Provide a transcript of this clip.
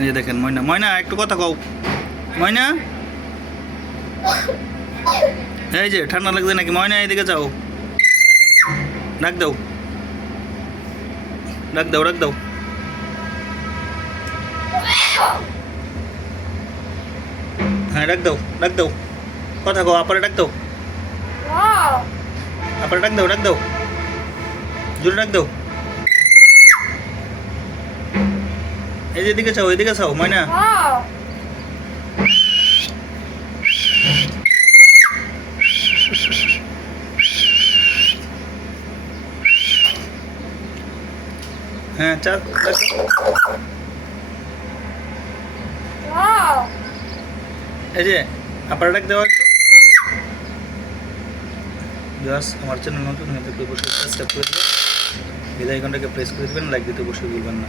এই যে দেখেন ময়না, ময়না একটু কথা কও ময়না। এই যে ঠান্ডা লাগছে নাকি ময়না, এদিকে যাও, ডাক দাও, ডাক দাও, ডাক দাও। হ্যাঁ ডাক দাও, ডাক দাও, কথা কও, আপারে ডাক দাও, আপারে ডাক দাও, ডাক দাও, জোরে ডাক দাও। এই যে এদিকে চাও, এদিকে চাও ময়না। হ্যাঁ চা, এই যে আপারে ডাক দেওয়া একটু। ভিউয়ার্স, আমার চ্যানেল নতুন হয়ে থাকলে অবশ্যই সাবস্ক্রাইব করে দেবেন, বেল আইকনটাকে প্রেস করে দেবেন, লাইক দিতে অবশ্যই ভুলবেন না।